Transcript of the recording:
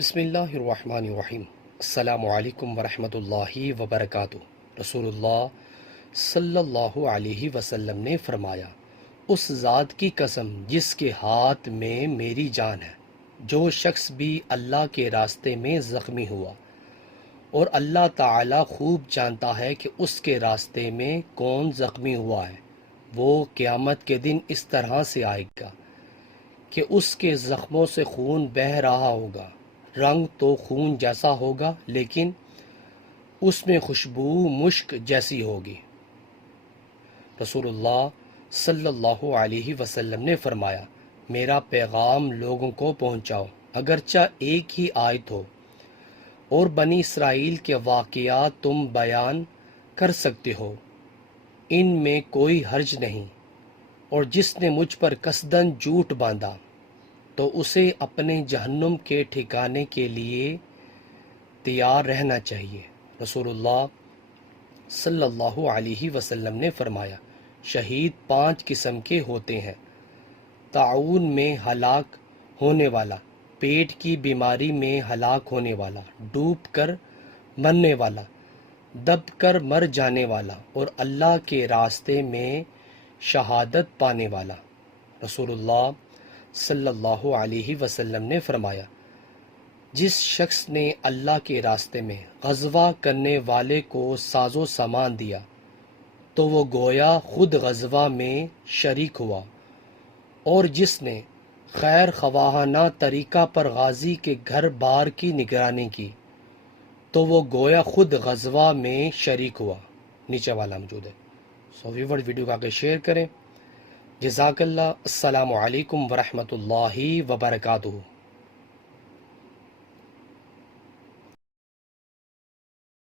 بسم اللہ الرحمن الرحیم۔ السلام علیکم ورحمۃ اللہ وبرکاتہ۔ رسول اللہ صلی اللہ علیہ وسلم نے فرمایا، اس ذات کی قسم جس کے ہاتھ میں میری جان ہے، جو شخص بھی اللہ کے راستے میں زخمی ہوا اور اللہ تعالی خوب جانتا ہے کہ اس کے راستے میں کون زخمی ہوا ہے، وہ قیامت کے دن اس طرح سے آئے گا کہ اس کے زخموں سے خون بہہ رہا ہوگا۔ رنگ تو خون جیسا ہوگا لیکن اس میں خوشبو مشک جیسی ہوگی۔ رسول اللہ صلی اللہ علیہ وسلم نے فرمایا، میرا پیغام لوگوں کو پہنچاؤ، اگرچہ ایک ہی آیت ہو، اور بنی اسرائیل کے واقعات تم بیان کر سکتے ہو، ان میں کوئی حرج نہیں، اور جس نے مجھ پر قصداً جھوٹ باندھا تو اسے اپنے جہنم کے ٹھکانے کے لیے تیار رہنا چاہیے۔ رسول اللہ صلی اللہ علیہ وسلم نے فرمایا، شہید 5 قسم کے ہوتے ہیں: طاعون میں ہلاک ہونے والا، پیٹ کی بیماری میں ہلاک ہونے والا، ڈوب کر مرنے والا، دب کر مر جانے والا، اور اللہ کے راستے میں شہادت پانے والا۔ رسول اللہ صلی اللہ علیہ وسلم نے فرمایا، جس شخص نے اللہ کے راستے میں غزوہ کرنے والے کو ساز و سامان دیا تو وہ گویا خود غزوہ میں شریک ہوا، اور جس نے خیر خواہانہ طریقہ پر غازی کے گھر بار کی نگرانی کی تو وہ گویا خود غزوہ میں شریک ہوا۔ نیچے والا موجود ہے۔ ویور ویڈیو کو آگے شیئر کریں۔ جزاک اللہ۔ السلام علیکم ورحمۃ اللہ وبرکاتہ۔